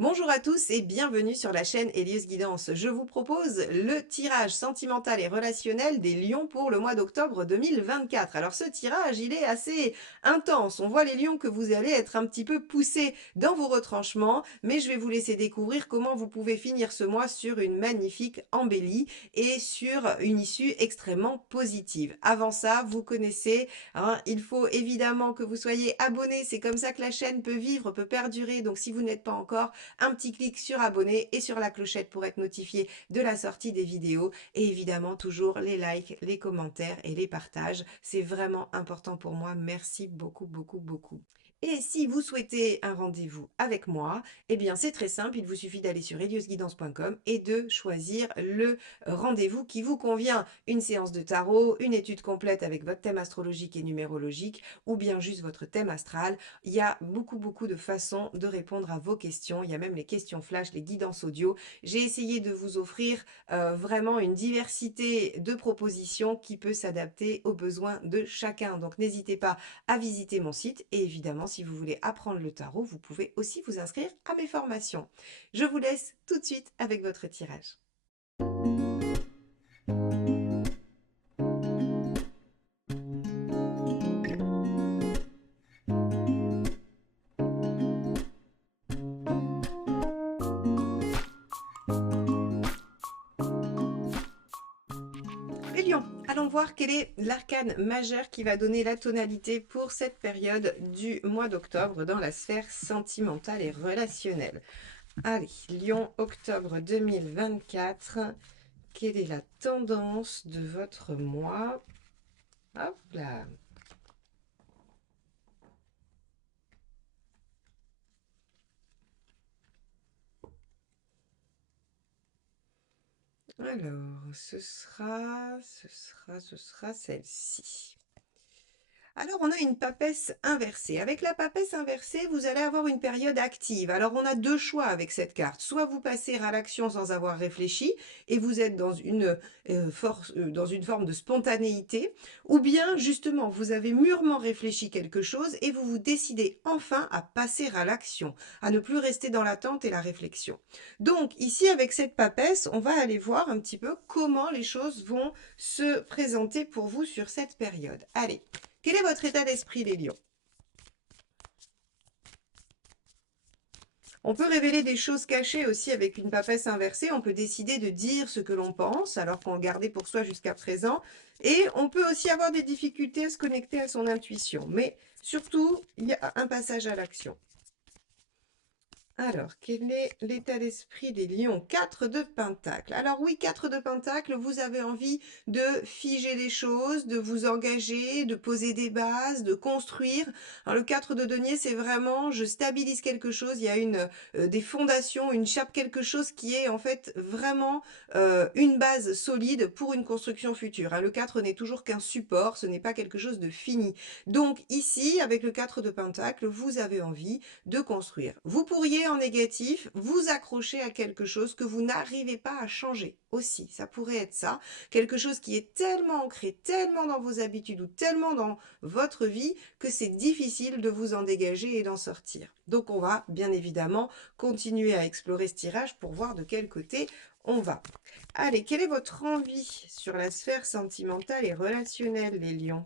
Bonjour à tous et bienvenue sur la chaîne Elios Guidance. Je vous propose le tirage sentimental et relationnel des lions pour le mois d'octobre 2024. Alors ce tirage, il est assez intense. On voit les lions que vous allez être un petit peu poussés dans vos retranchements, mais je vais vous laisser découvrir comment vous pouvez finir ce mois sur une magnifique embellie et sur une issue extrêmement positive. Avant ça, vous connaissez, hein, il faut évidemment que vous soyez abonné. C'est comme ça que la chaîne peut vivre, peut perdurer. Donc si vous n'êtes pas encore, un petit clic sur abonner et sur la clochette pour être notifié de la sortie des vidéos. Et évidemment, toujours les likes, les commentaires et les partages. C'est vraiment important pour moi. Merci beaucoup, beaucoup, beaucoup. Et si vous souhaitez un rendez-vous avec moi, eh bien c'est très simple, il vous suffit d'aller sur eliosguidance.com et de choisir le rendez-vous qui vous convient. Une séance de tarot, une étude complète avec votre thème astrologique et numérologique, ou bien juste votre thème astral. Il y a beaucoup, beaucoup de façons de répondre à vos questions. Il y a même les questions flash, les guidances audio. J'ai essayé de vous offrir vraiment une diversité de propositions qui peut s'adapter aux besoins de chacun. Donc n'hésitez pas à visiter mon site et évidemment, si vous voulez apprendre le tarot, vous pouvez aussi vous inscrire à mes formations. Je vous laisse tout de suite avec votre tirage. Les lions, allons voir quel est l'arcane majeur qui va donner la tonalité pour cette période du mois d'octobre dans la sphère sentimentale et relationnelle. Allez, Lion, octobre 2024. Quelle est la tendance de votre mois? Hop là. Alors, ce sera celle-ci. Alors, on a une papesse inversée. Avec la papesse inversée, vous allez avoir une période active. Alors, on a deux choix avec cette carte. Soit vous passez à l'action sans avoir réfléchi et vous êtes dans dans une forme de spontanéité, ou bien, justement, vous avez mûrement réfléchi quelque chose et vous vous décidez enfin à passer à l'action, à ne plus rester dans l'attente et la réflexion. Donc, ici, avec cette papesse, on va aller voir un petit peu comment les choses vont se présenter pour vous sur cette période. Allez. Quel est votre état d'esprit, les lions? On peut révéler des choses cachées aussi avec une papesse inversée. On peut décider de dire ce que l'on pense, alors qu'on le gardait pour soi jusqu'à présent. Et on peut aussi avoir des difficultés à se connecter à son intuition. Mais surtout, il y a un passage à l'action. Alors, quel est l'état d'esprit des lions? 4 de Pentacle. Alors oui, 4 de Pentacle, vous avez envie de figer les choses, de vous engager, de poser des bases, de construire. Alors le 4 de denier, c'est vraiment, je stabilise quelque chose, il y a des fondations, une chape, quelque chose qui est en fait vraiment une base solide pour une construction future. Hein. Le 4 n'est toujours qu'un support, ce n'est pas quelque chose de fini. Donc ici, avec le 4 de Pentacle, vous avez envie de construire. Vous pourriez en négatif vous accrocher à quelque chose que vous n'arrivez pas à changer aussi. Ça pourrait être ça, quelque chose qui est tellement ancré, tellement dans vos habitudes ou tellement dans votre vie que c'est difficile de vous en dégager et d'en sortir. Donc on va bien évidemment continuer à explorer ce tirage pour voir de quel côté on va. Allez, quelle est votre envie sur la sphère sentimentale et relationnelle, les lions?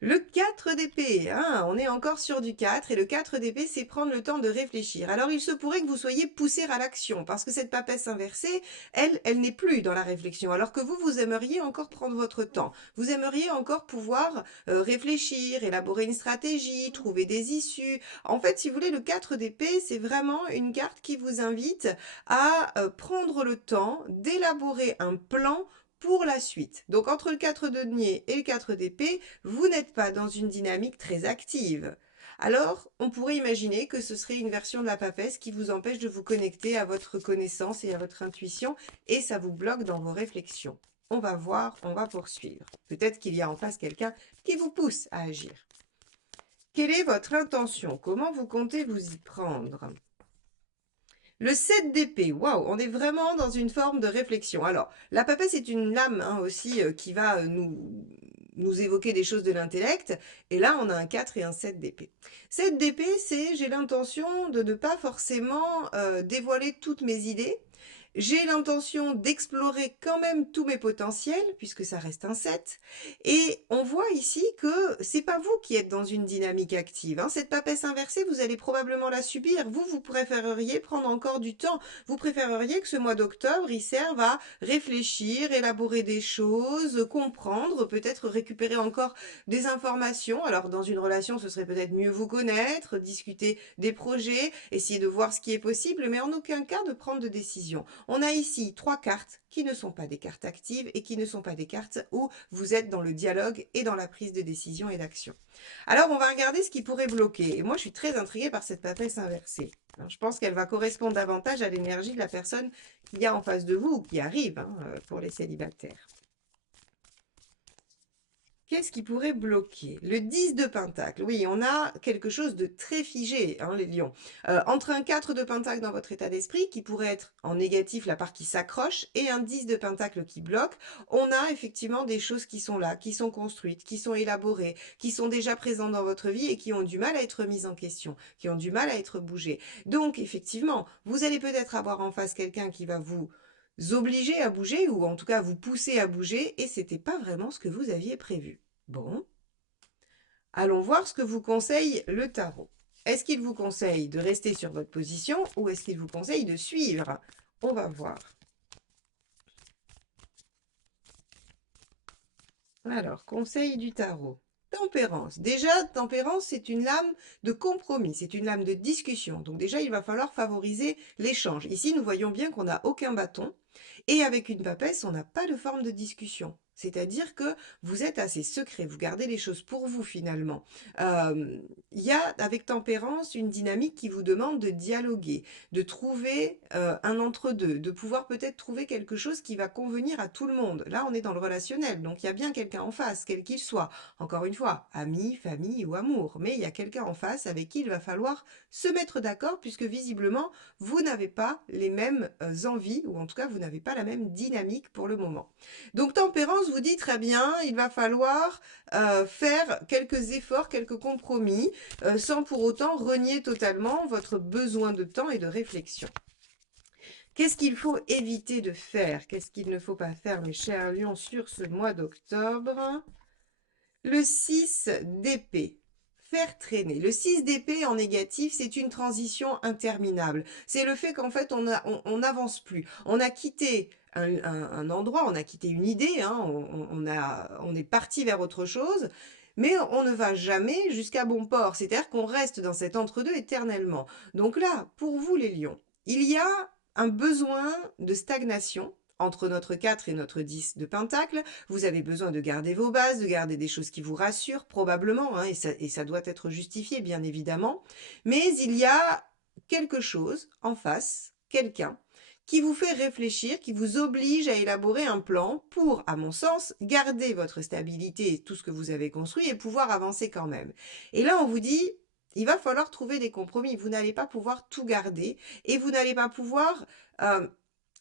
Le 4 d'épée, hein, on est encore sur du 4 et le 4 d'épée, c'est prendre le temps de réfléchir. Alors, il se pourrait que vous soyez poussé à l'action parce que cette papesse inversée, elle n'est plus dans la réflexion. Alors que vous aimeriez encore prendre votre temps. Vous aimeriez encore pouvoir réfléchir, élaborer une stratégie, trouver des issues. En fait, si vous voulez, le 4 d'épée, c'est vraiment une carte qui vous invite à prendre le temps d'élaborer un plan pour la suite. Donc entre le 4 de denier et le 4 d'épée, vous n'êtes pas dans une dynamique très active. Alors, on pourrait imaginer que ce serait une version de la papesse qui vous empêche de vous connecter à votre connaissance et à votre intuition et ça vous bloque dans vos réflexions. On va voir, on va poursuivre. Peut-être qu'il y a en face quelqu'un qui vous pousse à agir. Quelle est votre intention? Comment vous comptez vous y prendre? Le 7 d'épée, waouh, on est vraiment dans une forme de réflexion. Alors, la papesse est une lame hein, aussi qui va nous nous évoquer des choses de l'intellect. Et là, on a un 4 et un 7 d'épée. 7 d'épée, c'est j'ai l'intention de ne pas forcément dévoiler toutes mes idées. J'ai l'intention d'explorer quand même tous mes potentiels, puisque ça reste un 7. Et on voit ici que c'est pas vous qui êtes dans une dynamique active, hein. Cette papesse inversée, vous allez probablement la subir. Vous préféreriez prendre encore du temps. Vous préféreriez que ce mois d'octobre, il serve à réfléchir, élaborer des choses, comprendre, peut-être récupérer encore des informations. Alors, dans une relation, ce serait peut-être mieux vous connaître, discuter des projets, essayer de voir ce qui est possible, mais en aucun cas de prendre de décision. On a ici 3 cartes qui ne sont pas des cartes actives et qui ne sont pas des cartes où vous êtes dans le dialogue et dans la prise de décision et d'action. Alors, on va regarder ce qui pourrait bloquer. Et moi, je suis très intriguée par cette papesse inversée. Alors, je pense qu'elle va correspondre davantage à l'énergie de la personne qu'il y a en face de vous ou qui arrive, hein, pour les célibataires. Qu'est-ce qui pourrait bloquer? Le 10 de Pentacle. Oui, on a quelque chose de très figé, hein, les lions. Entre un 4 de Pentacle dans votre état d'esprit, qui pourrait être en négatif, la part qui s'accroche, et un 10 de Pentacle qui bloque, on a effectivement des choses qui sont là, qui sont construites, qui sont élaborées, qui sont déjà présentes dans votre vie et qui ont du mal à être mises en question, qui ont du mal à être bougées. Donc, effectivement, vous allez peut-être avoir en face quelqu'un qui va vous obliger à bouger, ou en tout cas vous pousser à bouger, et c'était pas vraiment ce que vous aviez prévu. Bon, allons voir ce que vous conseille le tarot. Est-ce qu'il vous conseille de rester sur votre position ou est-ce qu'il vous conseille de suivre? On va voir. Alors, conseil du tarot. Tempérance. Déjà, tempérance, c'est une lame de compromis, c'est une lame de discussion. Donc déjà, il va falloir favoriser l'échange. Ici, nous voyons bien qu'on n'a aucun bâton. Et avec une papesse, on n'a pas de forme de discussion. C'est-à-dire que vous êtes assez secret, vous gardez les choses pour vous finalement. Il y a avec tempérance une dynamique qui vous demande de dialoguer, de trouver un entre-deux, de pouvoir peut-être trouver quelque chose qui va convenir à tout le monde. Là, on est dans le relationnel, donc il y a bien quelqu'un en face, quel qu'il soit. Encore une fois, ami, famille ou amour. Mais il y a quelqu'un en face avec qui il va falloir se mettre d'accord puisque visiblement, vous n'avez pas les mêmes envies, ou en tout cas, vous n'avez pas la même dynamique pour le moment. Donc tempérance vous dit très bien, il va falloir faire quelques efforts, quelques compromis, sans pour autant renier totalement votre besoin de temps et de réflexion. Qu'est-ce qu'il faut éviter de faire? Qu'est-ce qu'il ne faut pas faire, mes chers lions, sur ce mois d'octobre? Le 6 d'épée. Faire traîner. Le 6 d'épée en négatif, c'est une transition interminable. C'est le fait qu'en fait, on n'avance plus. On a quitté un endroit, on a quitté une idée, hein, on est parti vers autre chose, mais on ne va jamais jusqu'à bon port. C'est-à-dire qu'on reste dans cet entre-deux éternellement. Donc là, pour vous les lions, il y a un besoin de stagnation entre notre 4 et notre 10 de Pentacle. Vous avez besoin de garder vos bases, de garder des choses qui vous rassurent, probablement, hein, et ça doit être justifié, bien évidemment. Mais il y a quelque chose en face, quelqu'un, qui vous fait réfléchir, qui vous oblige à élaborer un plan pour, à mon sens, garder votre stabilité et tout ce que vous avez construit et pouvoir avancer quand même. Et là, on vous dit, il va falloir trouver des compromis. Vous n'allez pas pouvoir tout garder et vous n'allez pas pouvoir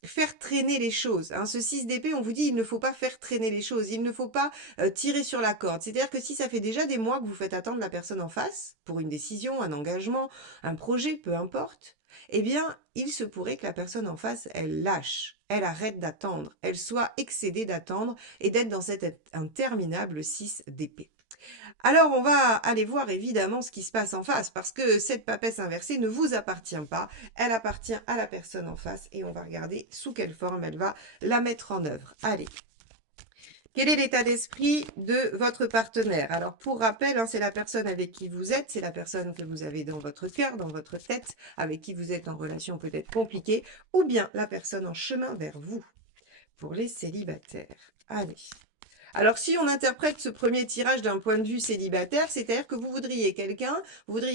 faire traîner les choses. Hein. Ce 6 d'épée, on vous dit, il ne faut pas faire traîner les choses, il ne faut pas tirer sur la corde. C'est-à-dire que si ça fait déjà des mois que vous faites attendre la personne en face pour une décision, un engagement, un projet, peu importe, eh bien, il se pourrait que la personne en face, elle lâche, elle arrête d'attendre, elle soit excédée d'attendre et d'être dans cet interminable 6 d'épée. Alors, on va aller voir évidemment ce qui se passe en face, parce que cette papesse inversée ne vous appartient pas, elle appartient à la personne en face, et on va regarder sous quelle forme elle va la mettre en œuvre. Allez. Quel est l'état d'esprit de votre partenaire? Alors, pour rappel, hein, c'est la personne avec qui vous êtes, c'est la personne que vous avez dans votre cœur, dans votre tête, avec qui vous êtes en relation peut-être compliquée, ou bien la personne en chemin vers vous, pour les célibataires. Allez. Alors, si on interprète ce premier tirage d'un point de vue célibataire, c'est-à-dire que vous voudriez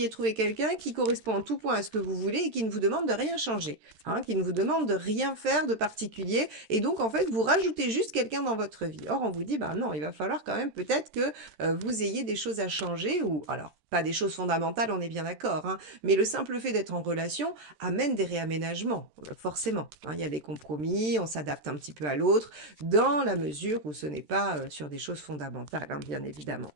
trouver quelqu'un qui correspond en tout point à ce que vous voulez et qui ne vous demande de rien changer, hein, qui ne vous demande de rien faire de particulier. Et donc, en fait, vous rajoutez juste quelqu'un dans votre vie. Or, on vous dit, ben non, il va falloir quand même peut-être que vous ayez des choses à changer ou, alors, pas des choses fondamentales, on est bien d'accord, hein, mais le simple fait d'être en relation amène des réaménagements, forcément. Hein, il y a des compromis, on s'adapte un petit peu à l'autre, dans la mesure où ce n'est pas sur des choses fondamentales, hein, bien évidemment.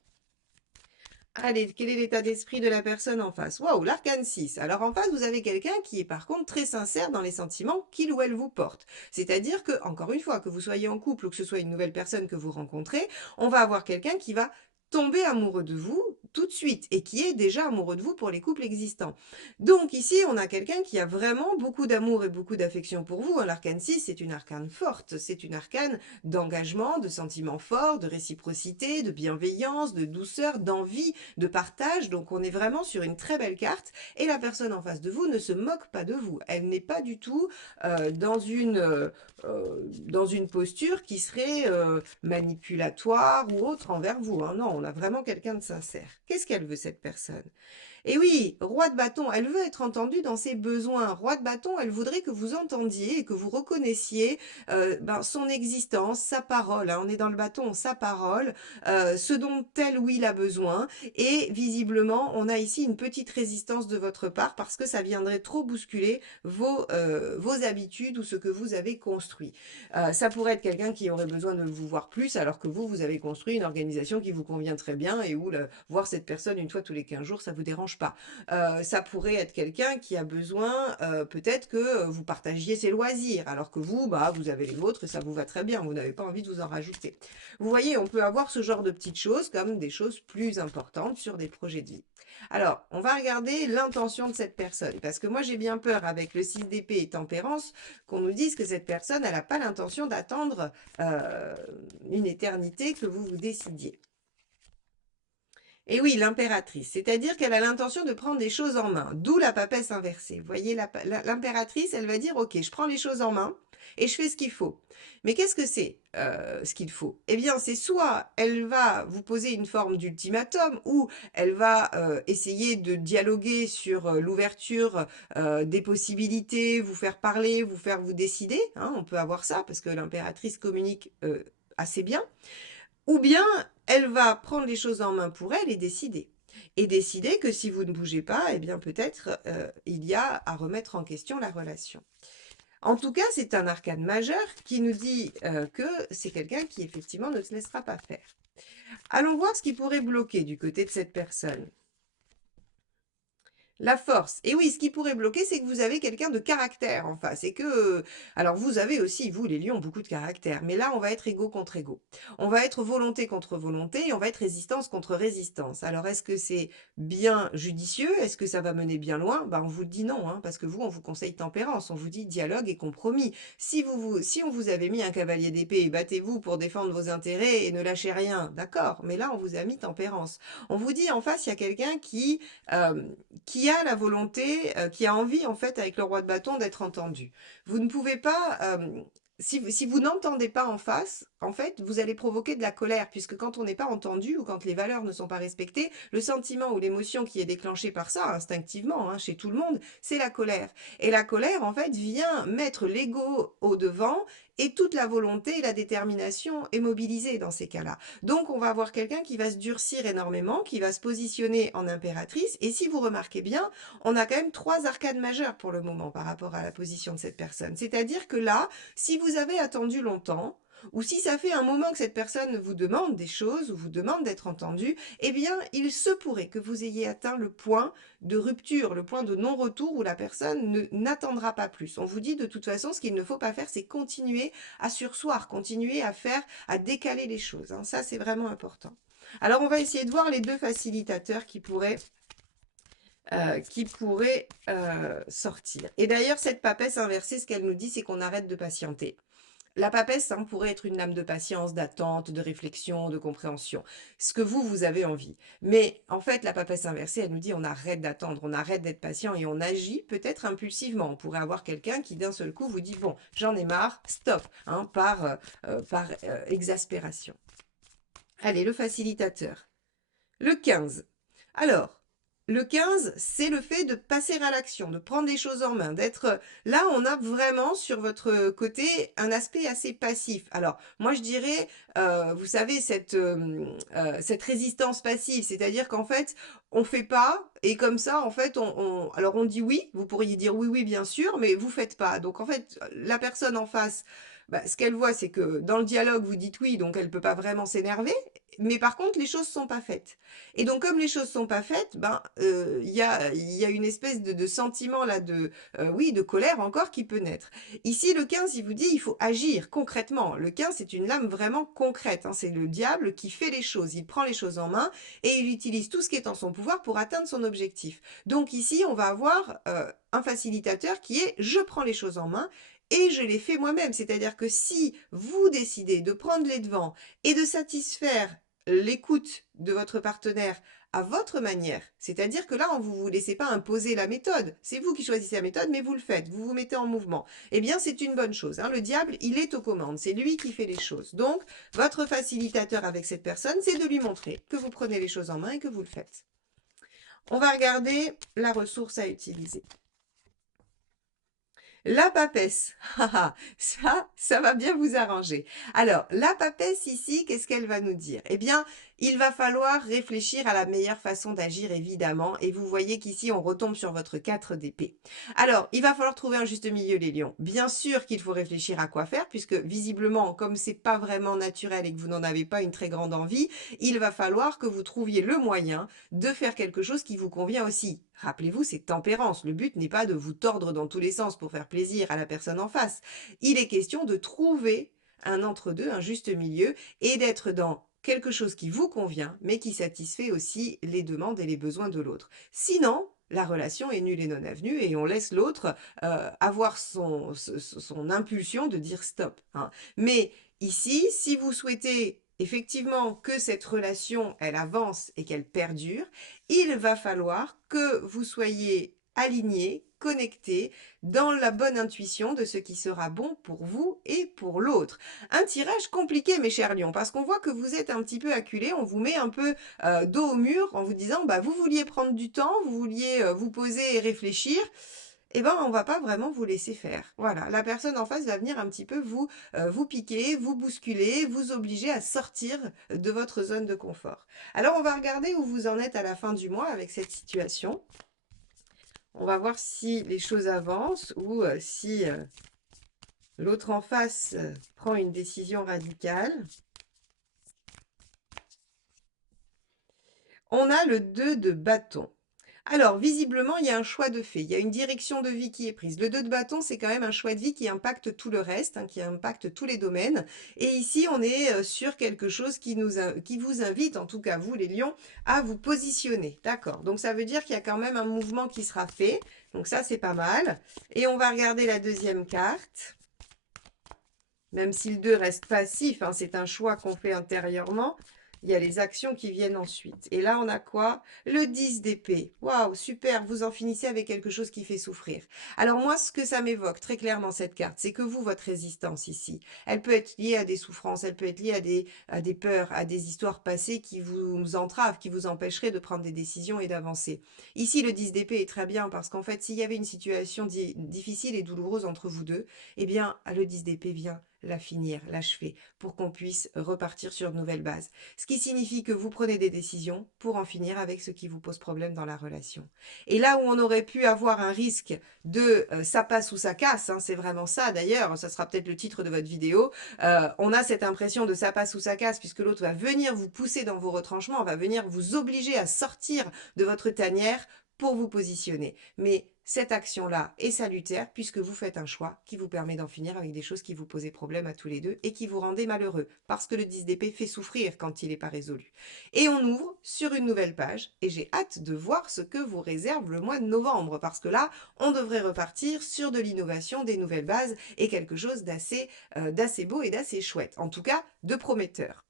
Allez, quel est l'état d'esprit de la personne en face? Waouh, l'arcane 6. Alors en face, vous avez quelqu'un qui est par contre très sincère dans les sentiments qu'il ou elle vous porte. C'est-à-dire que, encore une fois, que vous soyez en couple ou que ce soit une nouvelle personne que vous rencontrez, on va avoir quelqu'un qui va tomber amoureux de vous tout de suite et qui est déjà amoureux de vous pour les couples existants. Donc ici, on a quelqu'un qui a vraiment beaucoup d'amour et beaucoup d'affection pour vous. L'arcane 6, c'est une arcane forte, c'est une arcane d'engagement, de sentiments forts, de réciprocité, de bienveillance, de douceur, d'envie, de partage. Donc on est vraiment sur une très belle carte et la personne en face de vous ne se moque pas de vous. Elle n'est pas du tout dans une posture qui serait manipulatoire ou autre envers vous, hein. Non, on a vraiment quelqu'un de sincère. Qu'est-ce qu'elle veut cette personne? Et oui, roi de bâton, elle veut être entendue dans ses besoins. Roi de bâton, elle voudrait que vous entendiez et que vous reconnaissiez son existence, sa parole, hein. On est dans le bâton, sa parole, ce dont elle ou il a besoin. Et visiblement, on a ici une petite résistance de votre part parce que ça viendrait trop bousculer vos habitudes ou ce que vous avez construit. Ça pourrait être quelqu'un qui aurait besoin de vous voir plus alors que vous avez construit une organisation qui vous convient très bien et où voir cette personne une fois tous les 15 jours, ça vous dérange pas. Ça pourrait être quelqu'un qui a besoin peut-être que vous partagiez ses loisirs, alors que vous, vous avez les vôtres et ça vous va très bien, vous n'avez pas envie de vous en rajouter. Vous voyez, on peut avoir ce genre de petites choses comme des choses plus importantes sur des projets de vie. Alors, on va regarder l'intention de cette personne, parce que moi j'ai bien peur avec le 6 d'épée et tempérance qu'on nous dise que cette personne, elle n'a pas l'intention d'attendre une éternité que vous vous décidiez. Et oui, l'impératrice, c'est-à-dire qu'elle a l'intention de prendre des choses en main, d'où la papesse inversée. Vous voyez, l'impératrice, elle va dire, ok, je prends les choses en main et je fais ce qu'il faut. Mais qu'est-ce que c'est ce qu'il faut? Eh bien, c'est soit elle va vous poser une forme d'ultimatum, ou elle va essayer de dialoguer sur l'ouverture des possibilités, vous faire parler, vous faire vous décider, hein, on peut avoir ça, parce que l'impératrice communique assez bien. Ou bien, elle va prendre les choses en main pour elle et décider. Et décider que si vous ne bougez pas, eh bien peut-être il y a à remettre en question la relation. En tout cas, c'est un arcane majeur qui nous dit que c'est quelqu'un qui effectivement ne se laissera pas faire. Allons voir ce qui pourrait bloquer du côté de cette personne. La force. Et oui, ce qui pourrait bloquer, c'est que vous avez quelqu'un de caractère en face. Et que, alors vous avez aussi, vous les lions, beaucoup de caractère. Mais là, on va être égaux contre égaux. On va être volonté contre volonté et on va être résistance contre résistance. Alors, est-ce que c'est bien judicieux? Est-ce que ça va mener bien loin? On vous dit non, hein, parce que vous, on vous conseille tempérance. On vous dit dialogue et compromis. Si on vous avait mis un cavalier d'épée, battez-vous pour défendre vos intérêts et ne lâchez rien. D'accord. Mais là, on vous a mis tempérance. On vous dit en face, il y a quelqu'un qui a la volonté, qui a envie en fait avec le roi de bâton d'être entendu. Vous ne pouvez pas, si vous n'entendez pas en face, en fait, vous allez provoquer de la colère, puisque quand on n'est pas entendu ou quand les valeurs ne sont pas respectées, le sentiment ou l'émotion qui est déclenchée par ça, instinctivement, hein, chez tout le monde, c'est la colère. Et la colère, en fait, vient mettre l'ego au devant et toute la volonté et la détermination est mobilisée dans ces cas-là. Donc, on va avoir quelqu'un qui va se durcir énormément, qui va se positionner en impératrice. Et si vous remarquez bien, on a quand même 3 arcades majeures pour le moment par rapport à la position de cette personne. C'est-à-dire que là, si vous avez attendu longtemps, ou si ça fait un moment que cette personne vous demande des choses ou vous demande d'être entendu, eh bien, il se pourrait que vous ayez atteint le point de rupture, le point de non-retour où la personne n'attendra pas plus. On vous dit de toute façon, ce qu'il ne faut pas faire, c'est continuer à surseoir, continuer à décaler les choses, hein. Ça, c'est vraiment important. Alors, on va essayer de voir les 2 facilitateurs qui pourraient sortir. Et d'ailleurs, cette papesse inversée, ce qu'elle nous dit, c'est qu'on arrête de patienter. La papesse, hein, pourrait être une lame de patience, d'attente, de réflexion, de compréhension. Ce que vous avez envie. Mais en fait, la papesse inversée, elle nous dit on arrête d'attendre, on arrête d'être patient et on agit peut-être impulsivement. On pourrait avoir quelqu'un qui d'un seul coup vous dit bon, j'en ai marre, stop, hein, par exaspération. Allez, le facilitateur. Le 15. Alors, le 15, c'est le fait de passer à l'action, de prendre les choses en main, d'être... Là, on a vraiment sur votre côté un aspect assez passif. Alors, moi, je dirais, vous savez, cette résistance passive, c'est-à-dire qu'en fait, on fait pas, et comme ça, en fait, alors on dit oui, vous pourriez dire oui, oui, bien sûr, mais vous faites pas. Donc, en fait, la personne en face bah, ce qu'elle voit, c'est que dans le dialogue, vous dites oui, donc elle ne peut pas vraiment s'énerver, mais par contre, les choses sont pas faites. Et donc, comme les choses sont pas faites, ben, il y a une espèce de sentiment là oui, de colère encore qui peut naître. Ici, le 15, il vous dit, il faut agir concrètement. Le 15, c'est une lame vraiment concrète, hein. C'est le diable qui fait les choses. Il prend les choses en main et il utilise tout ce qui est en son pouvoir pour atteindre son objectif. Donc ici, on va avoir un facilitateur qui est je prends les choses en main et je les fais moi-même. C'est-à-dire que si vous décidez de prendre les devants et de satisfaire l'écoute de votre partenaire à votre manière, c'est-à-dire que là, on ne vous laissez pas imposer la méthode. C'est vous qui choisissez la méthode, mais vous le faites, vous vous mettez en mouvement. Eh bien, c'est une bonne chose, hein. Le diable, il est aux commandes, c'est lui qui fait les choses. Donc, votre facilitateur avec cette personne, c'est de lui montrer que vous prenez les choses en main et que vous le faites. On va regarder la ressource à utiliser. La papesse, ça va bien vous arranger. Alors, la papesse ici, qu'est-ce qu'elle va nous dire? Eh bien, il va falloir réfléchir à la meilleure façon d'agir, évidemment, et vous voyez qu'ici, on retombe sur votre 4 d'épée. Alors, il va falloir trouver un juste milieu, les lions. Bien sûr qu'il faut réfléchir à quoi faire, puisque visiblement, comme c'est pas vraiment naturel et que vous n'en avez pas une très grande envie, il va falloir que vous trouviez le moyen de faire quelque chose qui vous convient aussi. Rappelez-vous, c'est tempérance. Le but n'est pas de vous tordre dans tous les sens pour faire plaisir à la personne en face. Il est question de trouver un entre-deux, un juste milieu, et d'être dans quelque chose qui vous convient, mais qui satisfait aussi les demandes et les besoins de l'autre. Sinon, la relation est nulle et non avenue et on laisse l'autre avoir son impulsion de dire stop, hein. Mais ici, si vous souhaitez effectivement que cette relation, elle avance et qu'elle perdure, il va falloir que vous soyez alignés, connectés, dans la bonne intuition de ce qui sera bon pour vous et pour l'autre. Un tirage compliqué, mes chers lions, parce qu'on voit que vous êtes un petit peu acculés, on vous met un peu dos au mur en vous disant, bah, vous vouliez prendre du temps, vous vouliez vous poser et réfléchir, eh ben, on va pas vraiment vous laisser faire. Voilà, la personne en face va venir un petit peu vous piquer, vous bousculer, vous obliger à sortir de votre zone de confort. Alors, on va regarder où vous en êtes à la fin du mois avec cette situation. On va voir si les choses avancent ou si l'autre en face prend une décision radicale. On a le 2 de bâton. Alors, visiblement, il y a un choix de fait, il y a une direction de vie qui est prise. Le 2 de bâton, c'est quand même un choix de vie qui impacte tout le reste, hein, qui impacte tous les domaines. Et ici, on est sur quelque chose qui vous invite, en tout cas vous les lions, à vous positionner. D'accord, donc ça veut dire qu'il y a quand même un mouvement qui sera fait. Donc ça, c'est pas mal. Et on va regarder la deuxième carte. Même si le 2 reste passif, hein, c'est un choix qu'on fait intérieurement. Il y a les actions qui viennent ensuite. Et là, on a quoi? Le 10 d'épée. Waouh, super, vous en finissez avec quelque chose qui fait souffrir. Alors moi, ce que ça m'évoque très clairement, cette carte, c'est que vous, votre résistance ici, elle peut être liée à des souffrances, elle peut être liée à des peurs, à des histoires passées qui vous entravent, qui vous empêcheraient de prendre des décisions et d'avancer. Ici, le 10 d'épée est très bien parce qu'en fait, s'il y avait une situation difficile et douloureuse entre vous deux, eh bien, le 10 d'épée vient la finir, l'achever, pour qu'on puisse repartir sur de nouvelles bases. Ce qui signifie que vous prenez des décisions pour en finir avec ce qui vous pose problème dans la relation. Et là où on aurait pu avoir un risque de ça passe ou ça casse, hein, c'est vraiment ça d'ailleurs, ça sera peut-être le titre de votre vidéo, on a cette impression de ça passe ou ça casse puisque l'autre va venir vous pousser dans vos retranchements, va venir vous obliger à sortir de votre tanière pour vous positionner. Mais cette action-là est salutaire puisque vous faites un choix qui vous permet d'en finir avec des choses qui vous posaient problème à tous les deux et qui vous rendaient malheureux parce que le 10 d'épée fait souffrir quand il n'est pas résolu. Et on ouvre sur une nouvelle page et j'ai hâte de voir ce que vous réserve le mois de novembre parce que là, on devrait repartir sur de l'innovation, des nouvelles bases et quelque chose d'assez beau et d'assez chouette, en tout cas de prometteur.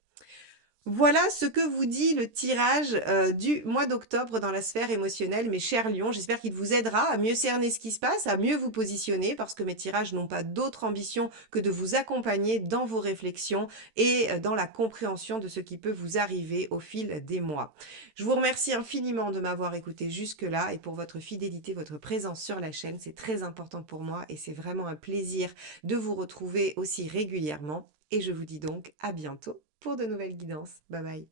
Voilà ce que vous dit le tirage du mois d'octobre dans la sphère émotionnelle, mes chers lions. J'espère qu'il vous aidera à mieux cerner ce qui se passe, à mieux vous positionner, parce que mes tirages n'ont pas d'autre ambition que de vous accompagner dans vos réflexions et dans la compréhension de ce qui peut vous arriver au fil des mois. Je vous remercie infiniment de m'avoir écouté jusque-là et pour votre fidélité, votre présence sur la chaîne. C'est très important pour moi et c'est vraiment un plaisir de vous retrouver aussi régulièrement. Et je vous dis donc à bientôt pour de nouvelles guidances. Bye bye.